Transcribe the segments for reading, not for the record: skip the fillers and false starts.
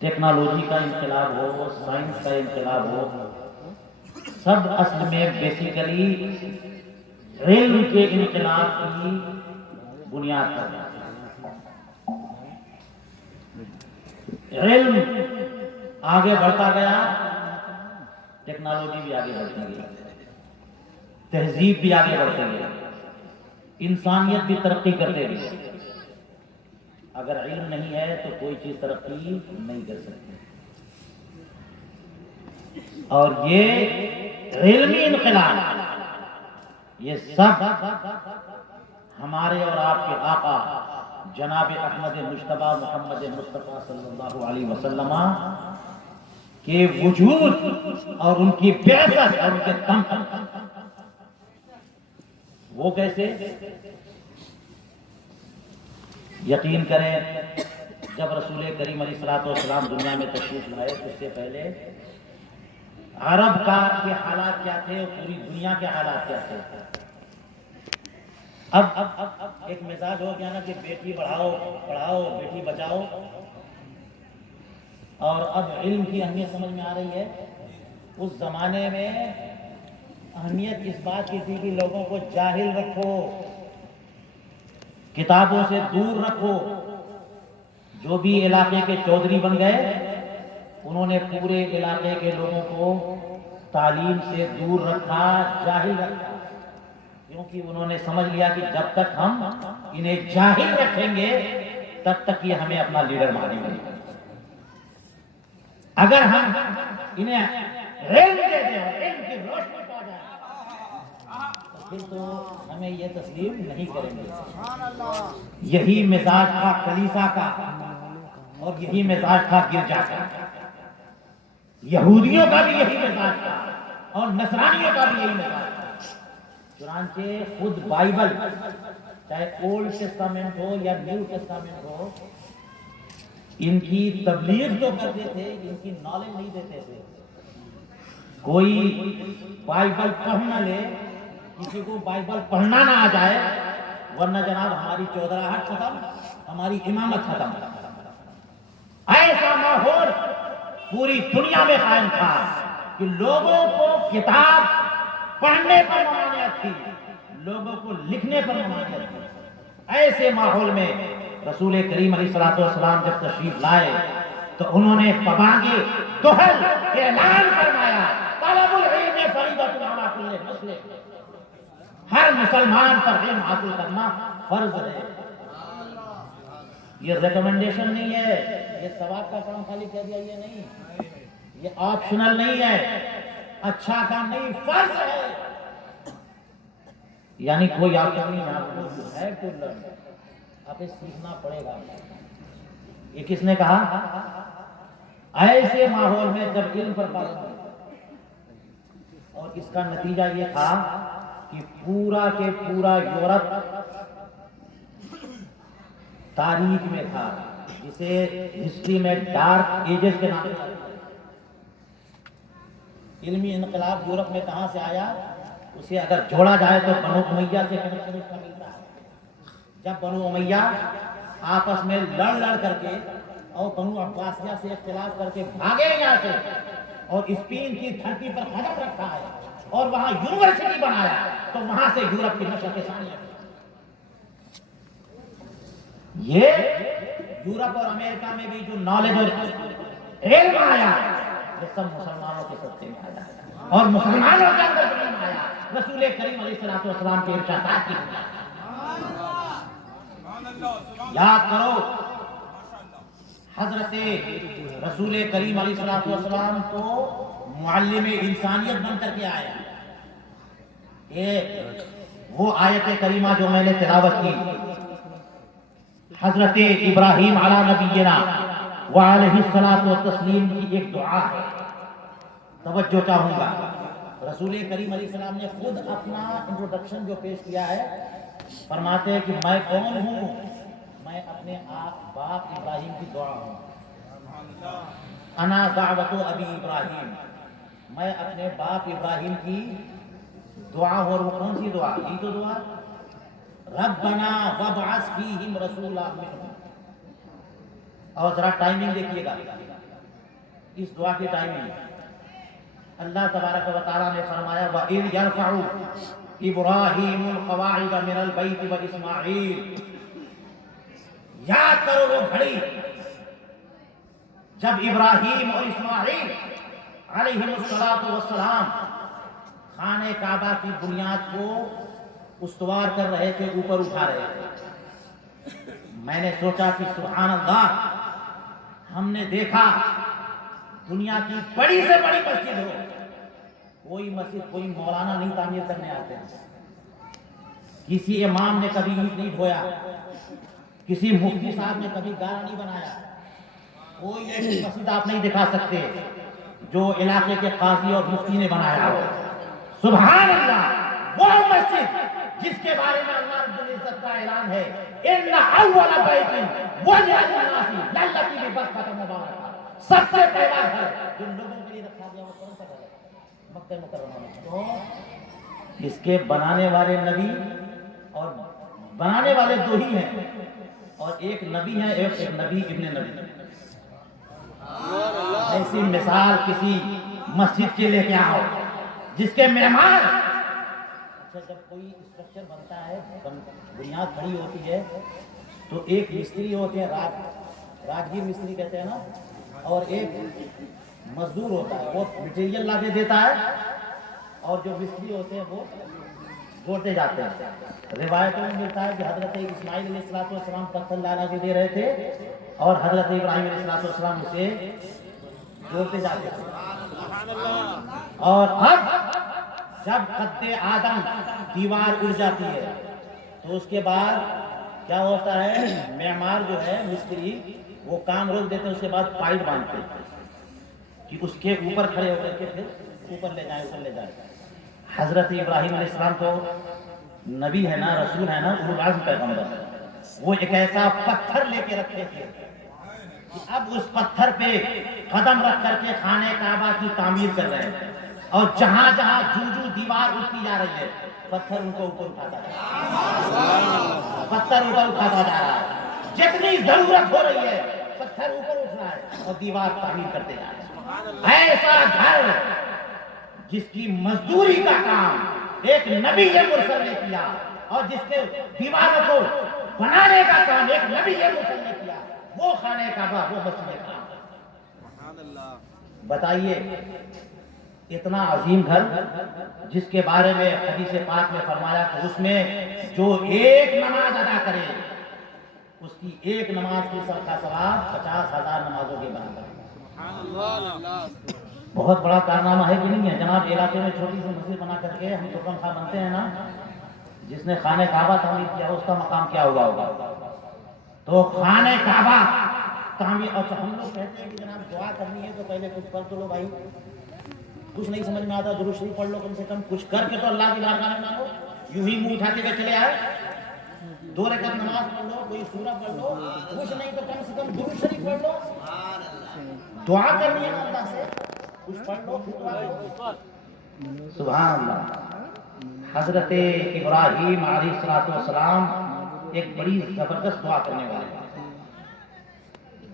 Technology کا انقلاب ہو، science کا انقلاب ہو، سب اصل میں بیسیکلی علم کے انقلاب کی بنیاد پر ہے۔ علم آگے بڑھتا گیا، ٹیکنالوجی بھی آگے بڑھتی گئی، تہذیب بھی آگے بڑھتے گئی، انسانیت بھی ترقی کرتے گئی۔ اگر علم نہیں ہے تو کوئی چیز ترقی نہیں کر سکتی، اور یہ علمی انقلاب یہ سب ہمارے اور آپ کے آقا جناب احمد مجتبیٰ محمد مصطفیٰ صلی اللہ علیہ وسلم کے وجود اور ان کی بعثت اور ان کے دم پر۔ وہ کیسے؟ یقین کریں، جب رسول کریم علیہ الصلوۃ والسلام دنیا میں تشریف لائے تو اس سے پہلے عرب کا کے حالات کیا تھے اور پوری دنیا کے حالات کیا تھے۔ اب ایک مزاج ہو گیا نا کہ بیٹی بڑھاؤ پڑھاؤ، بیٹی بچاؤ، اور اب علم کی اہمیت سمجھ میں آ رہی ہے۔ اس زمانے میں اہمیت اس بات کی تھی کہ لوگوں کو جاہل رکھو، کتابوں سے دور رکھو۔ جو بھی علاقے کے چودھری بن گئے، انہوں نے پورے علاقے کے لوگوں کو تعلیم سے دور رکھا، جاہل رکھا، کیونکہ انہوں نے سمجھ لیا کہ جب تک ہم انہیں جاہل رکھیں گے تب تک یہ ہمیں اپنا لیڈر مانیں گے۔ اگر ہم انہیں علم دے دیں، علم کی روشنی پا جائیں، پھر تو ہمیں یہ تسلیم نہیں کریں گے۔ یہی مزاج تھا کلیسا کا، اور یہی مزاج تھا گرجا کا۔ یہودیوں کا بھی یہی مزاج تھا اور نصرانیوں کا بھی یہی مزاج تھا۔ چنانچہ خود بائبل، چاہے اولڈ ٹیسٹامنٹ ہو یا نیو ٹیسٹامنٹ ہو، ان کی تبلیغ جو کرتے تھے ان کی نالج نہیں دیتے تھے۔ کوئی بائبل پڑھ نہ لے، کسی کو بائبل پڑھنا نہ آ جائے، ورنہ جناب ہماری چودراہٹ ختم، ہماری امامت ختم۔ ایسا ماحول پوری دنیا میں قائم تھا کہ لوگوں کو کتاب پڑھنے پر ممانعت تھی، لوگوں کو لکھنے پر ممانعت تھی۔ ایسے ماحول میں رسول کریم علیہ الصلوۃ والسلام جب تشریف لائے تو انہوں نے پابانگ دہل اعلان فرمایا، طلب العلم فریضۃ علی کل مسلم، ہر مسلمان پر علم حاصل کرنا فرض ہے۔ یہ ریکمنڈیشن نہیں ہے، یہ ثواب کا کام خالی کہہ دیا یہ نہیں، یہ آپشنل نہیں ہے، اچھا کام نہیں، فرض ہے۔ یعنی کوئی آپشن نہیں، آپ کو ہے ٹو لرن، آپ سیکھنا پڑے گا۔ یہ کس نے کہا؟ ایسے ماحول میں جب علم پر پابندی، اور اس کا نتیجہ یہ تھا کہ پورا کے پورا یورپ تاریخ میں تھا، جسے ہسٹری میں ڈارک ایجز کے نام سے۔ علمی انقلاب یورپ میں کہاں سے آیا؟ اسے اگر جوڑا جائے تو بنو امیہ سے کنیکشن اس کا ملتا ہے۔ جب بنو امیہ آپس میں لڑ کر کے اور بنو عباسیہ سے اختلاف کر کے بھاگے یہاں سے، اور اسپین کی دھرتی پر قدم رکھا ہے اور وہاں یونیورسٹی بنایا، تو وہاں سے یورپ کی نشر کے سامنے یہ یورپ اور امریکہ میں بھی جو نالج اور علم آیا، یہ سب مسلمانوں کے صدقے میں آیا، اور مسلمانوں کے اندر علم آیا رسول کریم علیہ الصلوۃ والسلام کے ارشادات کی بنیاد۔ یاد کرو، حضرت رسول کریم علیہ الصلوۃ والسلام تو معلم انسانیت بن کر کے آیا۔ یہ وہ آیت کریمہ جو میں نے تلاوت کی، حضرت ابراہیم علی نبینا وعلیہ الصلوۃ والتسلیم کی ایک دعا ہے، توجہ چاہوں گا۔ رسول کریم علیہ السلام نے خود اپنا انٹروڈکشن جو پیش کیا ہے، فرماتے ہیں کہ میں کون ہوں؟ میں اپنے باپ ابراہیم کی دعا ہوں، انا دعوت ابی ابراہیم، میں اپنے باپ ابراہیم کی دعا ہوں۔ اور وہ کون سی دعا؟ یہ تو دعا، ربنا وابعث فیہم رسولا منہم۔ اور ذرا ٹائمنگ دیکھیے گا، اس دعا کی ٹائمنگ اللہ تبارک و تعالیٰ نے فرمایا وَإِذْ يَرْفَعُ إِبْرَاهِيمُ الْقَوَاعِدَ مِنَ الْبَيْتِ وَإِسْمَاعِيلُ، یاد کرو وہ گھڑی جب ابراہیم اور اسماعیل علیہ السلام خانہ کعبہ کی بنیاد کو استوار کر رہے تھے، اوپر اٹھا رہے تھے۔ میں نے سوچا کہ سبحان اللہ، ہم نے دیکھا دنیا کی بڑی سے بڑی مسجد ہو، کوئی مسجد کوئی مولانا نہیں تعمیر کرنے آتے ہیں، کسی امام نے کبھی اینٹ نہیں ڈھویا، کسی مفتی صاحب نے کبھی گارا نہیں بنایا، کوئی ایسی مسجد آپ نہیں دکھا سکتے جو علاقے کے قاضی اور مفتی نے بنایا ہو۔ سبحان اللہ، وہ مسجد جس کے بارے میں اللہ رب العزت کا اعلان ہے ان اول بیت وضع للناس للذی ببرکۃ مبارکہ، سب سے پہلا گھر جو لوگوں کے لیے رکھا گیا وہ کون سا گھر ہے؟ مکہ مکرمہ میں۔ تو اس کے بنانے والے نبی اور بنانے والے دو ہی ہیں، اور ایک نبی ہے، ایک نبی ابن نبی۔ ایسی مثال کسی مسجد کے لے کے آؤ جس کے معمار، اچھا جب کوئی اسٹرکچر بنتا ہے، بنیاد کھڑی ہوتی ہے تو ایک مستری ہوتے ہیں، راجگیر مستری کہتے ہیں نا، اور ایک مزدور ہوتا ہے، وہ مٹیریل لا کے دیتا ہے، اور جو مستری ہوتے ہیں وہ جوڑتے جاتے ہیں۔ روایتوں میں ملتا ہے کہ حضرت اسماعیل علیہ السلام پتھر لالا کے دے رہے تھے اور حضرت ابراہیم علیہ السلام اسے جوڑتے جاتے تھے۔ اور اب جب قد آدم دیوار اڑ جاتی ہے تو اس کے بعد کیا ہوتا ہے، معمار جو ہے مستری وہ کام روک دیتے ہیں، اس کے بعد پائپ باندھتے ہیں کہ اس کے اوپر کھڑے ہو کر کے پھر اوپر لے جائیں۔ حضرت ابراہیم علیہ السلام تو نبی ہے نا، رسول ہے نا، اولو العزم پیغمبر، وہ ایک ایسا پتھر لے کے رکھتے تھے کہ اب اس پتھر پہ قدم رکھ کر کے خانہ کعبہ کی تعمیر کر رہے ہیں، اور جہاں جہاں جو دیوار اٹھتی جا رہی ہے پتھر ان کو اوپر اٹھاتا جا رہا ہے، جتنی ضرورت ہو رہی ہے پتھر اوپر اٹھ رہا ہے اور دیوار تعمیر کرتے جا رہے ہیں۔ ایسا گھر جس کی مزدوری کا کام ایک نبی مرسل نے کیا، اور جس کے دیواروں کو بنانے کا کام ایک نبی مرسل نے کیا، وہ خانہ کعبہ، وہ مسجد کعبہ۔ بتائیے اتنا عظیم گھر جس کے بارے میں حدیث پاک میں فرمایا کہ اس میں جو ایک نماز ادا کرے اس کی ایک نماز کی سب کا ثواب 50,000 نمازوں کے برابر ہے۔ بہت بڑا کارنامہ ہے کہ نہیں ہے جناب؟ علاقے میں چھوٹی سی مسجد بنا کر کے ہم ترکم خواہ بنتے ہیں نا، جس نے خانہ کعبہ تعمیر کیا اس کا مقام کیا ہوا ہوگا؟ تو خانہ کعبہ تعمیر، اور ہم لوگ کہتے ہیں کہ جناب دعا کرنی ہے تو پہلے کچھ کر تو لو بھائی، کچھ نہیں سمجھ میں آتا درود شریف پڑھ لو، کم سے کم کچھ کر کے تو اللہ کی بارگاہ میں مانگو، یوں ہی منہ اٹھاتے ہوئے چلے آئے، 2 رکعت نماز پڑھ لو، کوئی سورہ پڑھ لو، کچھ نہیں تو کم سے کم درود شریف پڑھ لو، دعا کرنی ہے اللہ سے، کچھ پڑھ لو پھر دعا کرو۔ سبحان اللہ۔ حضرت ابراہیم علیہ السلام ایک بڑی زبردست دعا کرنے والے ہیں،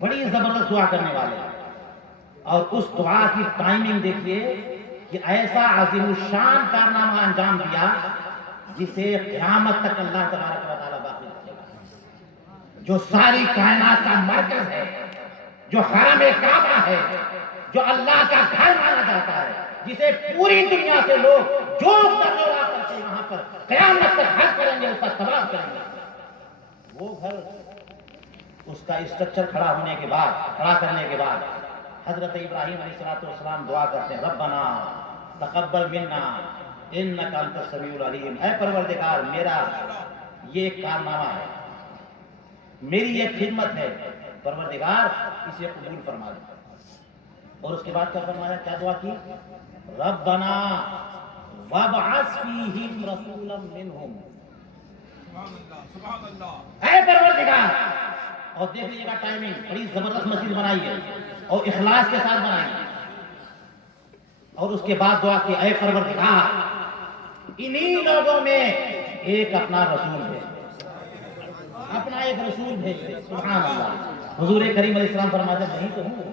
بڑی زبردست دعا کرنے والے ہیں، اور اس دعا کی ٹائمنگ دیکھیے کہ ایسا عظیم الشان کارنامہ انجام دیا جسے قیامت تک اللہ تبارک و تعالیٰ باقی رکھے گا، جو ساری کائنات کا مرکز ہے، جو حرم کعبہ ہے، جو اللہ کا گھر مانا جاتا ہے، جسے پوری دنیا سے لوگ جو تجربہ کرتے ہیں وہاں پر قیامت تک حج کریں گے، اس کا طواف کریں گے، وہ گھر اس کا اسٹرکچر کھڑا کرنے کے بعد حضرت ابراہیم علیہ السلام دعا کرتے ہیں ربنا تقبل منا انک انت السمیع العلیم، اے پروردگار میرا یہ ایک کارنامہ ہے، میری یہ خدمت ہے، پروردگار اسے قبول فرما دے۔ اور اس کے بعد کیا فرمایا، کیا دعا کی؟ ربنا وابعث فیہم رسولا منہم، اے پروردگار، اور دیکھ لیجیے گا ٹائمنگ، بڑی زبردست مسجد بنائی ہے اور اخلاص کے ساتھ بنائی ہے، اور اس کے بعد دعا کی اے پروردگار انہی لوگوں میں ایک اپنا رسول ہے، اپنا ایک رسول بھیج دے۔ سبحان اللہ۔ حضور کریم علیہ السلام فرماتے ہیں نہیں تو ہوں،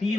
3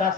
10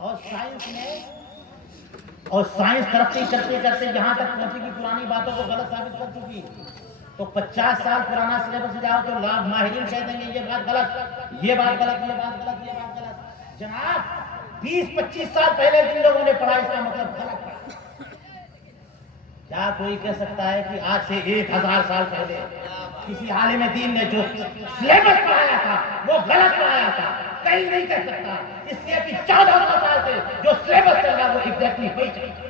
اور سائنس ترقی کرتے کرتے یہاں تک پہنچی کہ پرانی باتوں کو غلط ثابت کر چکی. تو 50 سال پرانا سلیبس جاؤ تو لاکھ ماہرین کہہ دیں گے یہ بات غلط، یہ بات غلط، یہ بات غلط، یہ بات غلط. جناب 20-25 سال پہلے جن لوگوں نے پڑھا اس کا مطلب غلط تھا. کیا کوئی کہہ سکتا ہے کہ آج سے 1000 سال پہلے کسی عالم دین نے جو سلیبس پڑھایا تھا وہ غلط پڑھایا تھا؟ کہیں نہیں کہہ سکتا، اس لیے کہ 1400 سال سے جو سلیبس چل رہا وہ ایگزیکٹلی وہی چل رہا.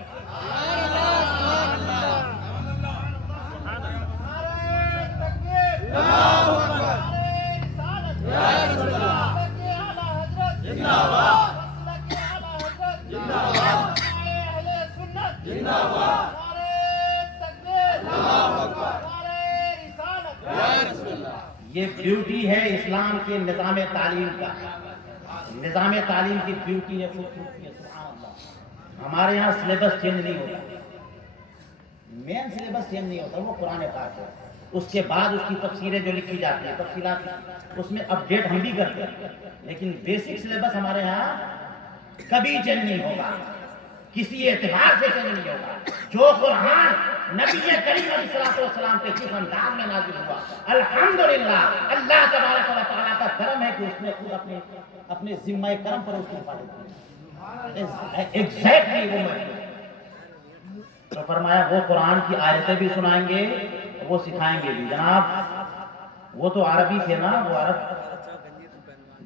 یہ بیوٹی ہے اسلام کے نظام تعلیم کا. نظام تعلیم کی بیوٹی ہے، خوبصورتی ہے. سبحان اللہ. ہمارے یہاں سلیبس چینج نہیں ہوتا، مین سلیبس چینج نہیں ہوتا، وہ قرآن پاک ہے. اس کے بعد اس کی تفسیریں جو لکھی جاتی ہیں، تفصیلات اس میں اپڈیٹ ہم بھی کرتے ہیں، لیکن بیسک سلیبس ہمارے یہاں کبھی چینج نہیں ہوگا، کسی اعتبار سے چینج نہیں ہوگا. جو قرآن نبی کریم علیہ السلام پہ جس انداز میں نازل ہوا، الحمدللہ اللہ تبارک و تعالیٰ کا کرم ہے کہ اس نے خود اپنے ذمہ کرم پر اس کی حفاظت کی. ایگزیکٹلی وہ تو فرمایا وہ قرآن کی آیتیں بھی سنائیں گے، وہ سکھائیں گے بھی. جناب وہ تو عربی تھے نا، وہ عرب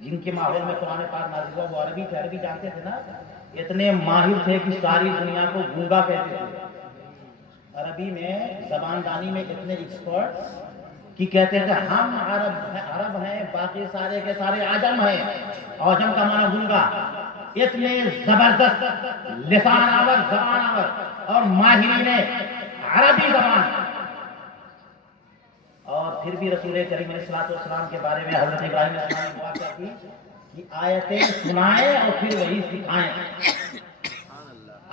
جن کے ماحول میں قرآن پاک نازل ہوا وہ عربی تھے، عربی جانتے تھے نا. اتنے ماہر تھے کہ ساری دنیا کو گونگا کہتے تھے. عربی میں زبان دانی میں اتنے ایکسپرٹ کہ کہتے تھے ہم عرب ہیں، باقی سارے کے سارے عجم ہیں. عجم کا معنی گونگا. اتنے زبردست لسان آور، زبان آور اور ماہرین عربی زبان. اور پھر بھی رسول کریم علیہ السلام کے بارے میں حضرت ابراہیم علیہ السلام نے بات کی کہ آیتیں سنائیں اور پھر وہی سکھائیں.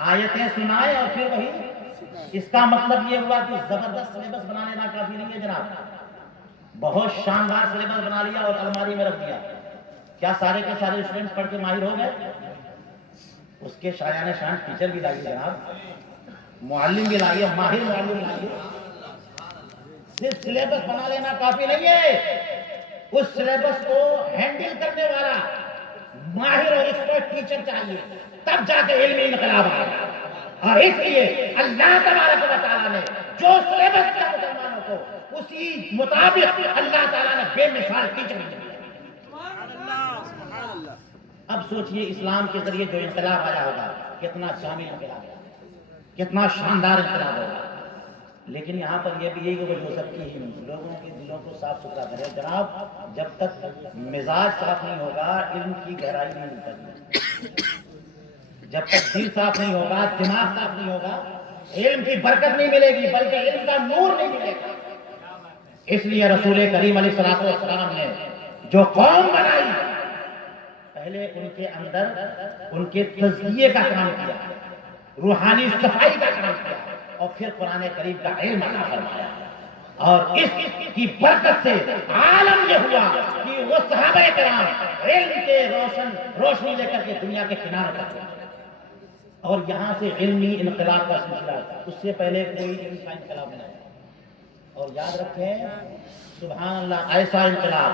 آیتیں سنائیں اور پھر وہی. اس کا مطلب یہ ہوا کہ زبردست سلیبس بنا لینا کافی نہیں ہے جناب. بہت شاندار سلیبس بنا لیا اور الماری میں رکھ دیا. کیا سارے کے سارے اسٹوڈنٹس پڑھ کے ماہر ہو گئے؟ اس کے شایان شان ٹیچر بھی لائیے جناب، معلم بھی لائیے، ماہر معلم لائیے. صرف سلیبس بنا لینا کافی نہیں ہے، اس سلیبس کو ہینڈل کرنے والا ماہر اور ایکسپرٹ ٹیچر چاہیے، تب جا کے علمی انقلاب آئے. اور اس لیے اللہ تبارک و تعالیٰ نے جو سلیبس کیا مسلمانوں کو، اسی مطابق اللہ تعالیٰ نے بے مثال ٹیچر دیا. اب سوچئے اسلام کے ذریعے جو انقلاب آیا ہوگا کتنا شامل انقلاب ہے، کتنا شاندار انقلاب ہوگا. لیکن یہاں پر یہ بھی یہی ہو سکتی ہے لوگوں کے دلوں کو صاف ستھرا کرے. جناب جب تک مزاج صاف نہیں ہوگا علم کی گہرائی نہیں اترتی. جب تک دل صاف نہیں ہوگا، دماغ صاف نہیں ہوگا، علم کی برکت نہیں ملے گی، بلکہ علم کا نور نہیں ملے گا. اس لیے رسول کریم علیہ السلام نے جو قوم بنائی، پہلے ان کے اندر ان کے تزکیے کا کام کیا، روحانی صفائی کا کام کیا، اور پھر قرآن کریم کا علم عطا فرمایا. اور اس کی برکت سے عالم یہ ہوا کہ وہ صحابہ کرام علم کے روشنی لے کر کے دنیا کے کنارے پر گئے. اور یہاں سے علمی انقلاب کا سلسلہ، اس سے پہلے کوئی علم کا انقلاب نہیں. اور یاد رکھیں سبحان اللہ، ایسا انقلاب